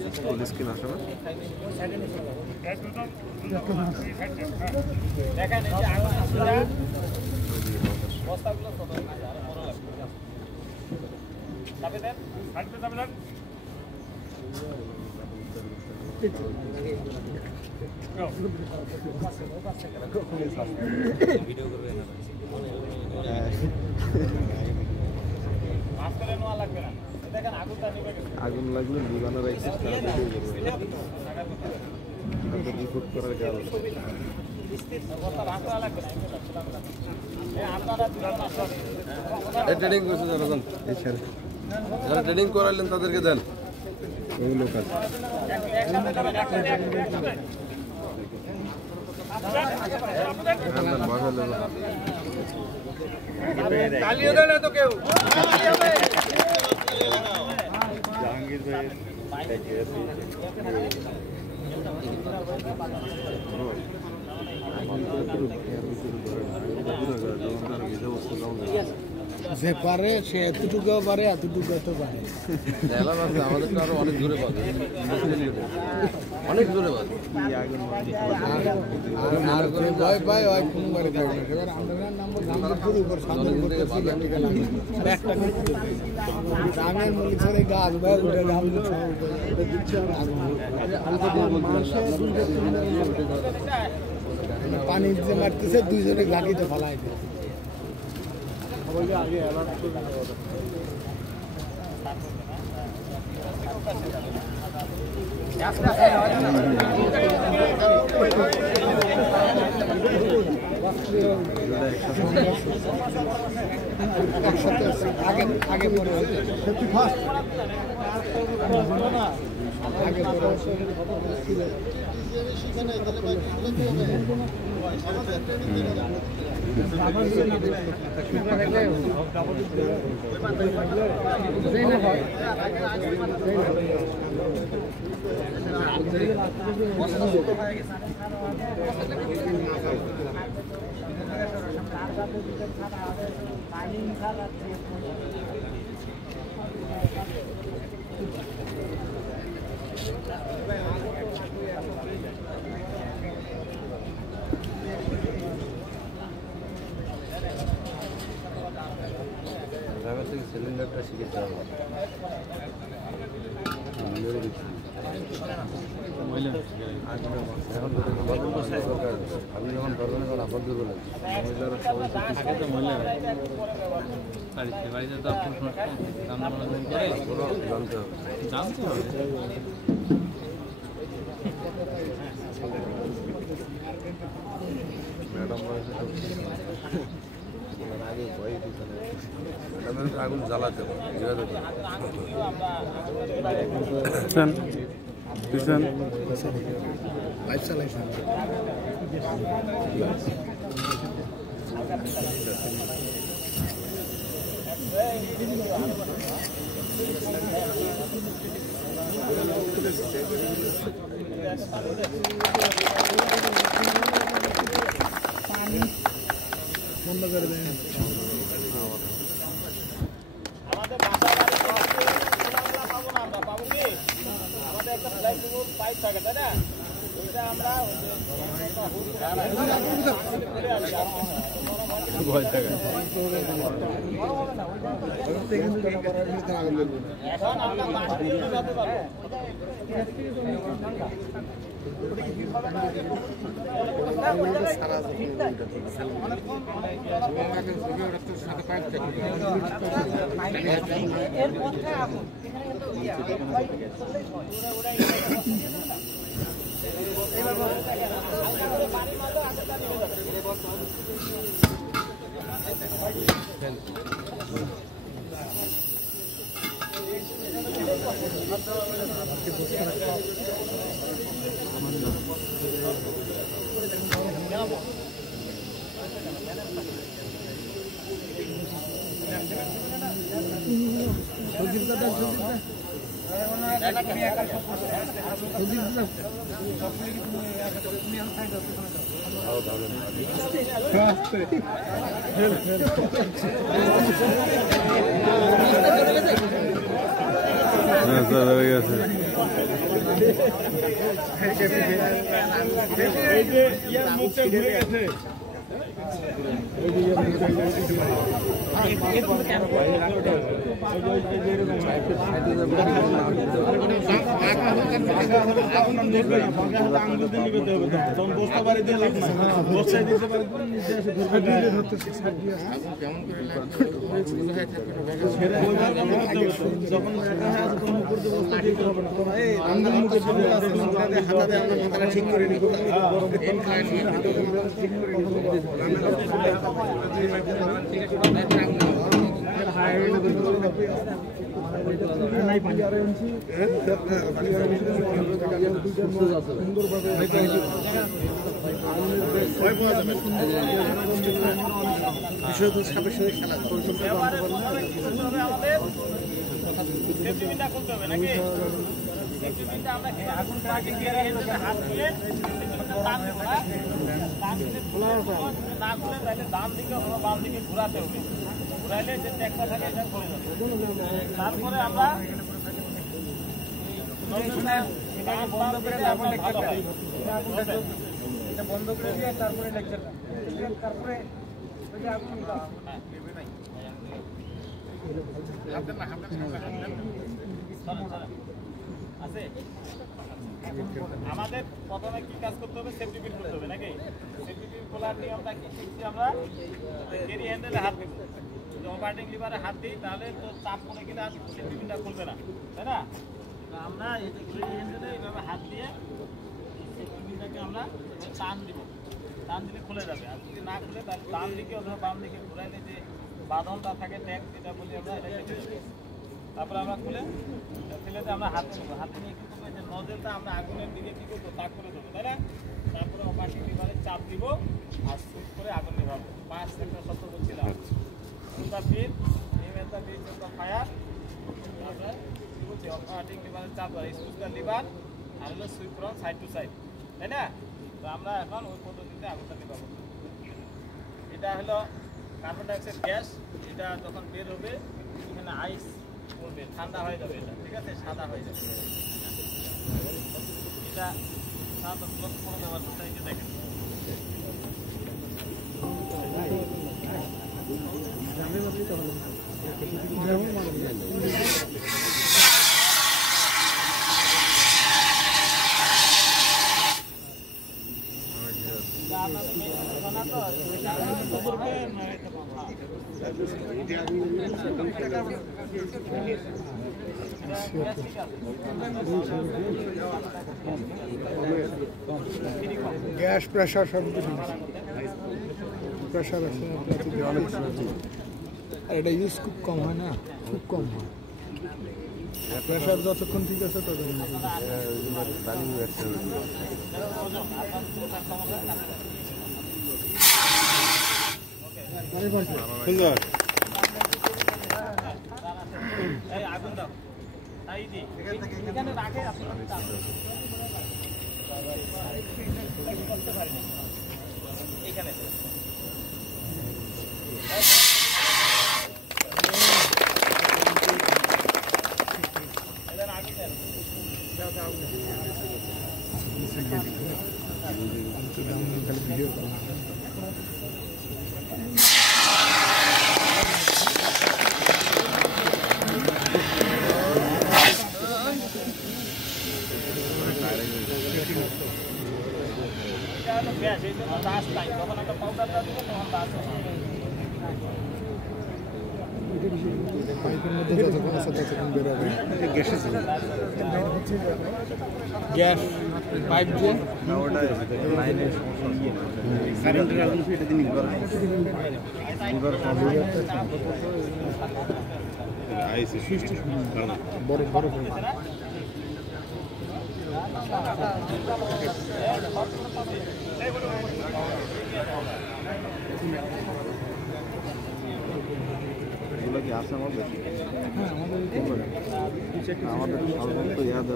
Police কি না শোনা ভিডিও করবে না আগুন লাগলে বিমানের রিপোর্ট করার কারণ ট্রেডিং করছে যারা ট্রেডিং করাইলেন তাদেরকে দেন ওই লোক আছে জাহাঙ্গীর যে পারে সে এতটুকু পারে এতটুকু তো পারে আমাদের তো আরো অনেক দূরে পাবে অনেক দূরে পাবে ভয় পায় হয় ফোন করে গ্রামের মধ্যে গাছ ভাই উঠে পানি দিতে মারতেছে দুইজনে গাড়িতে ফেলায় আগে অ্যালার্ট করে আগে পরে সিলিন্ডারটা শিখেতে হবে আপনি যখন ধরবেন তখন আবার দুর্বল মহিলারা সবাই জানতে হবে ম্যাডাম আগে ভয় পিছনে আগুন জ্বালাতে লাইফ চালাইছে বন্ধ করে দেন আমাদের পাবো কি আমাদের একটা ফ্লাইট পাইপ থাকে তাই না ওইটা আমরা ভয় থাকে এখন আমরা পানি দিয়ে যেতে পারবো এর পথে আগুন হ্যাঁ স্যার হয়ে গেছে। ঠিক করে ডান দিকে অথবা বাম দিকে ঘোরাতে হবে, ঘোরাইলে যে ট্যাগটা থাকে এটা করে যাবে। তারপরে আমরা বন্ধ করে বন্ধ করে দিয়ে তারপরে লেকচারটা তারপরে আছে। আমাদের প্রথমে কি কাজ করতে হবে? সেফটি পিন করতে হবে নাকি? সেফটি পিন খোলার নিয়মটা কি শিখছি আমরা? ক্যারি হ্যান্ডেলে হাত দেবো, অপারেটিং লিভারে হাত দিই, তাহলে তো চাপ পড়ে গেলে আর সেফটি পিনটা খুলবে না, তাই না? তো আমরা এই যে ক্যারি হ্যান্ডেলে এইভাবে হাত দিয়ে সেফটি পিনটাকে আমরা টান দিব, টান দিলে খুলে যাবে। আর যদি না খুলে তাহলে ডান দিকে অথবা বাম দিকে ঘুরাইলে যে বাঁধনটা থাকে ট্যাগ যেটা বলি আমরা, এটা কেটে যাবে। তারপরে আমরা খুলে ফেলেতে আমরা হাতে নেবো, হাতে নিয়ে কী করবো? যে নজেলটা আমরা আগুনের দিকে কী করবো? তাক করে দেবো, তাই না? তারপরে অপারেটিং লিভারে চাপ দিব আর সুইচ করে আগুন নেভাবো। 5 সেকেন্ড শব্দ বলছিলাম, দুটা ফিট নিমেন্টা ফিট ফায়ার। তারপরে কী বলছি? অপারেটিং লিভারে চাপ আর সুইচটা লিভার আর হলো switch from side to side, তাই না? তো আমরা এখন ওই পদ্ধতিতে আগুনটা নেভাবো। এটা হলো কার্বন ডাইঅক্সাইড গ্যাস, এটা যখন বের হবে এখানে আইস পড়বে, ঠান্ডা হয়ে যাবে, এটা ঠিক আছে, সাদা হয়ে যাবে। এটা সাদা ব্লক করে ব্যবহার করতে হয়, দেখেন গ্যাস প্রেশার সব কিছু প্রেশার আছে, আর এটা ইউজ খুব কম হয় না, খুব কম হয়। প্রেশার যতক্ষণ ঠিক আছে ততক্ষণ সুন্দর। আগুন দাও, এখানে রাখে এখানে ভিডিও গ্যাস, এই জন্য দাস নাই, যখন একটা পাউডারটা দেবো তখন দাস পাইপের মধ্যে যতক্ষণ আছে ততক্ষণ বেরোবে। গ্যাস পাইপ দিয়ে বড় বড় এগুলো কি আছে আমাদের? আমাদের সাধারণত ইয়াদ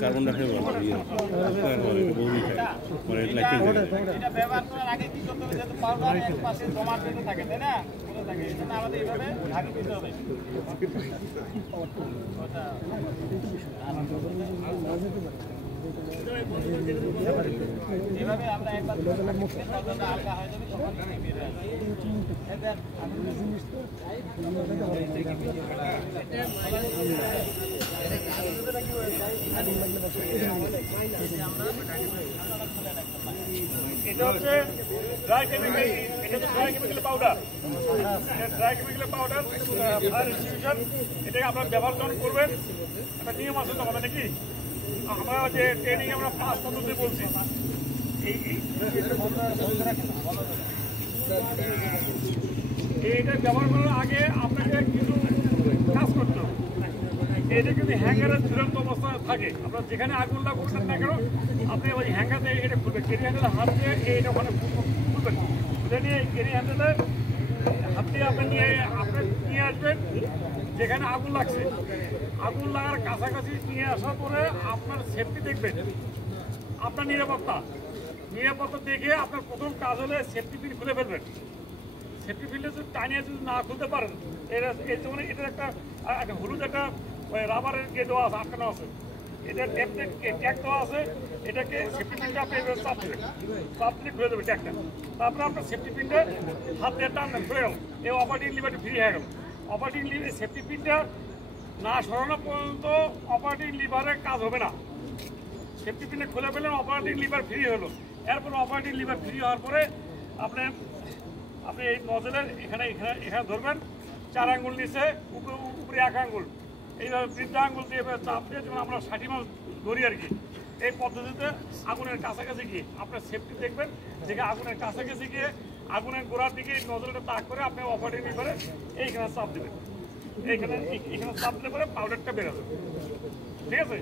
কার্বন এটা ব্যবহার করার আগে কি করতে হবে? যেহেতু পাউডার পাশে জমাট বেঁধে থাকে, তাই না? বলে থাকে, এই জন্য আমাদের এইভাবে ঢাকি দিতে হবে। এইভাবে আমরা একবার হালকা হয়ে যাবে, তখন বের হয়ে আসবে। এটা হচ্ছে ড্রাই কেমিক্যাল, এটা হচ্ছে dry chemical powder. Dry chemical powder fire extinguisher, এটাকে আপনারা ব্যবহার যখন করবেন একটা নিয়ম আছে তো আমাদের নাকি। আমরা যে ট্রেনিং আমরা 5 পদ্ধতি বলছি, এইটা ব্যবহার করার আগে আপনাকে কিছু কাজ করতে হবে। এটা যদি হ্যাঙ্গারের ঝুলন্ত অবস্থা থাকে, আপনার যেখানে আগুনটা করছেন না কেন, আপনি ওই হ্যাঙ্গারে এটা খুলবেন, কেরি হ্যান্ডেলে হাত দিয়ে এইটা ওখানে খুলবেন, খুলে নিয়ে কেরি হ্যান্ডেলে হাত দিয়ে আপনি নিয়ে আসবেন যেখানে আগুন লাগছে। আগুন লাগার কাছাকাছি নিয়ে আসার পরে আপনার সেফটি দেখবেন, আপনার নিরাপত্তা দেখে আপনার প্রথম কাজ হলে সেফটি পিন খুলে ফেলবেন। সেফটি পিনটা যদি টানিয়ে যদি না খুলতে পারেন, এর জন্য এটার একটা হলুদ একটা রাবারের দেওয়া আছে, আটকানো আছে, এটা ট্যাগ দেওয়া আছে। এটাকে সেফটি পিনটা আপনি চাপ দেবেন, চাপ দিয়ে খুলে দেবেন ট্যাগটা। তারপরে আপনার সেফটি পিনটা হাত দিয়ে টানবেন, খুলে গেল, এই অপারেটিং লিভারটা ফ্রি হয়ে গেল। অপারেটিং সেফটি পিনটা না সরানো পর্যন্ত অপারেটিং লিভারের কাজ হবে না। সেফটি পিনে খুলে ফেলেন, অপারেটিং লিভার ফ্রি হলো। এরপর অপারেটিং লিভার ফ্রি হওয়ার পরে আপনি এই নজলের এখানে ধরবেন, 4 আঙ্গুল নিচে, উপরে 1 আঙ্গুল, এইভাবে বৃদ্ধা আঙ্গুল দিয়ে চাপ দিয়ে যেমন আমরা 60 মাস ধরি আর কি। এই পদ্ধতিতে আগুনের কাছাকাছি গিয়ে আপনার সেফটি দেখবেন, যে আগুনের কাছাকাছি গিয়ে আগুনের গোড়ার দিকে নজলটা তাক করে আপনি অপারেটিং লিভারে এইখানে চাপ দেবেন। এখানে চাপ দিলে পরে পাউডারটা বেরোবে, ঠিক আছে?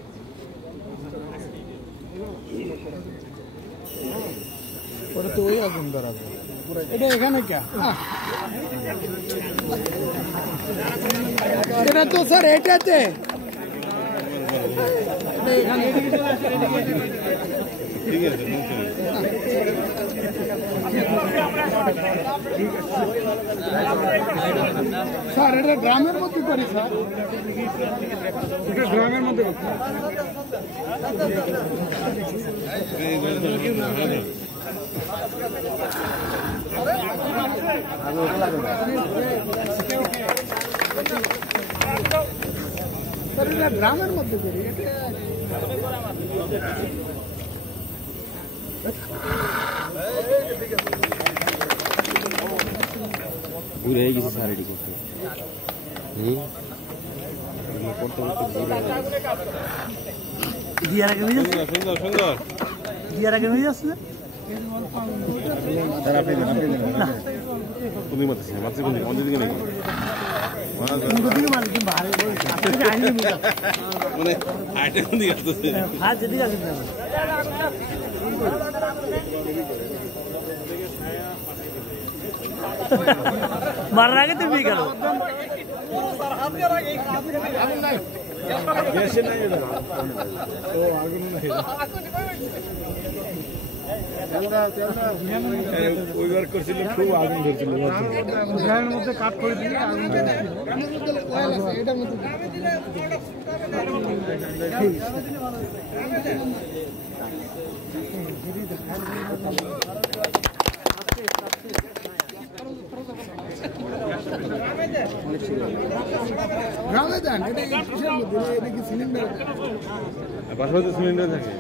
ওটা তো ওই আগুন ধরাবে, এটা এখানে কে? এটা তো স্যার এটাতে এখানে ঠিক আছে। স্যার এটা গ্রামের মধ্যে করি স্যার, এটা গ্রামের মধ্যে স্যার, এটা গ্রামের মধ্যে করি। ঘুরে গেছে স্যার, এটি করতে সুন্দর সুন্দর দিয়ার আগে হয়ে যাচ্ছে কোন দিকে মারতেছে, মারছে কোন দিকে? আমাদের দিকে নাকি? মানে আইটা কোন দিকে আসতেছে? ফার্স্ট যেদিকে আছে মারার আগে তুমি গেল ওইবার করছিল, খুব আগুন ধরছিল, মধ্যে কাট করে দিলে গ্রামে দেন, এটা কি সিলিন্ডার? পাশাপাশি সিলিন্ডার থাকে।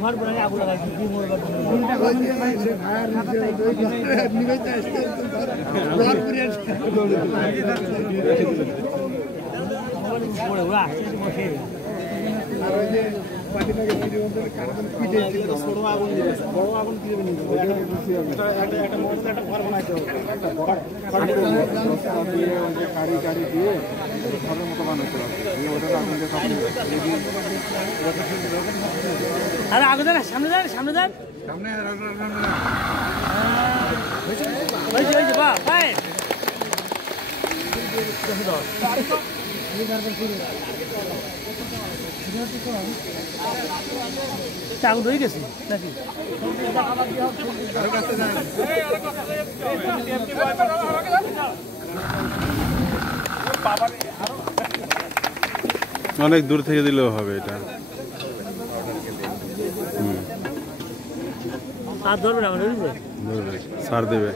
ঘর বানালে আগুন লাগাইছি ওরা আর ওই যে পাটিনাকে ভিডিও পিঠে ছিল বড় আগুন দিয়েছে বড় আগুন দিয়ে নিয়ে একটা মজা একটা ঘর বানাইতে হবে একটা বড় কারি দিয়ে ঘরের মতো বানাইতে হবে ওটা আগুন দিয়ে আরে আগে দেন সামনে দেন সামনে দেন সামনে ওই যে বাহ ভাই আগুন হয়ে গেছে নাকি অনেক দূর থেকে দিলেও হবে এটা। আর ধরবে না ধরবে ধরবে সার দেবে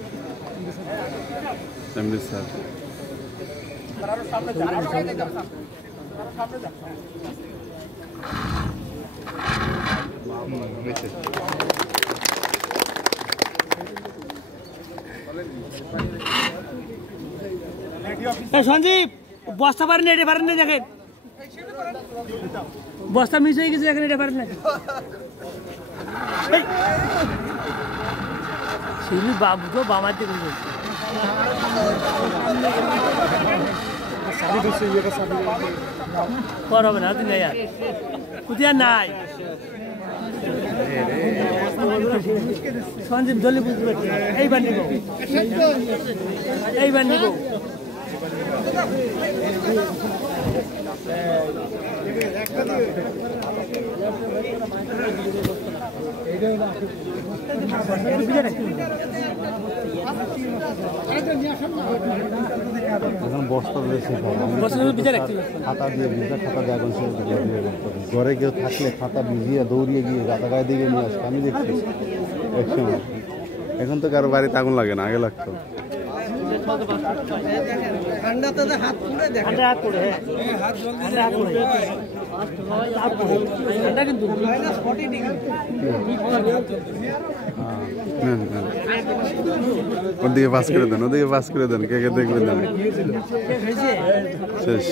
এমনি সার। সঞ্জীব বস্তা পারেন এটা পারেন না দেখেন বস্তা মিস হয়ে গেছে দেখেন এটা পারেন না শিলি বাবু তো বামাতে করবে কর হবে না তুই নাই আর কুতিয়ার নাই সঞ্জীব জলদি বুঝতে পারছি এইবার নিব এইবার নিব এখন বস্তা দিয়েছে খাতা দিয়ে ভিজা খাতা দিয়ে এখন ঘরে কেউ থাকলে খাতা ভিজিয়ে দৌড়িয়ে গিয়ে গাতা গায়ে দিকে নিয়ে আসতো আমি দেখছি একসময়। এখন তো কারো বাড়িতে আগুন লাগে না, আগে লাগতো। ওদিকে পাস করে দেন, ওদিকে পাস করে দেন, কে কে দেখবেন শেষ।